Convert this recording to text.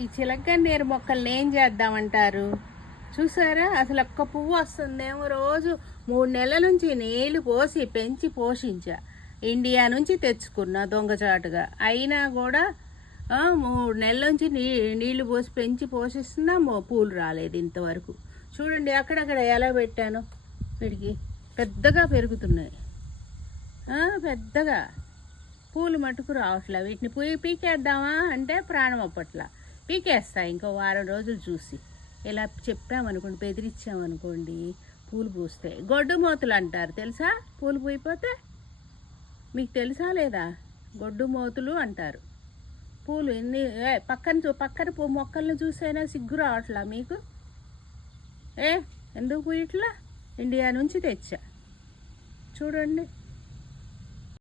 ఈ చిలకన్నీరు మొక్కల్ని ఏం చేద్దామంటారు? చూసారా, అసలు ఒక్క పువ్వు వస్తుందేమో. రోజు 3 నెలల నుంచి నీళ్లు పోసి పెంచి పోషించా. ఇండియా నుంచి తెచ్చుకున్నా దొంగచాటుగా. అయినా కూడా 3 నెలల నుంచి నీళ్లు పోసి పెంచి పోషిస్తున్నా పూలు రాలేదు ఇంతవరకు. చూడండి అక్కడక్కడ ఎలా పెట్టాను. వీడికి పెద్దగా పెరుగుతున్నాయి, పెద్దగా. పూలు మట్టుకు రావట్లే. వీటిని పీకేద్దామా అంటే ప్రాణం అప్పట్లా. పీకేస్తా ఇంకో వారం రోజులు చూసి. ఇలా చెప్పామనుకోండి, బెదిరించామనుకోండి, పూలు పూస్తాయి. గొడ్డు మోతులు అంటారు తెలుసా? పూలు పూయిపోతే మీకు తెలుసా లేదా? గొడ్డు మోతులు అంటారు. పూలు ఎన్ని పక్కన మొక్కలను చూసైనా సిగ్గు రావట్లా మీకు? ఎందుకు పూయట్లా? ఇండియా నుంచి తెచ్చా చూడండి.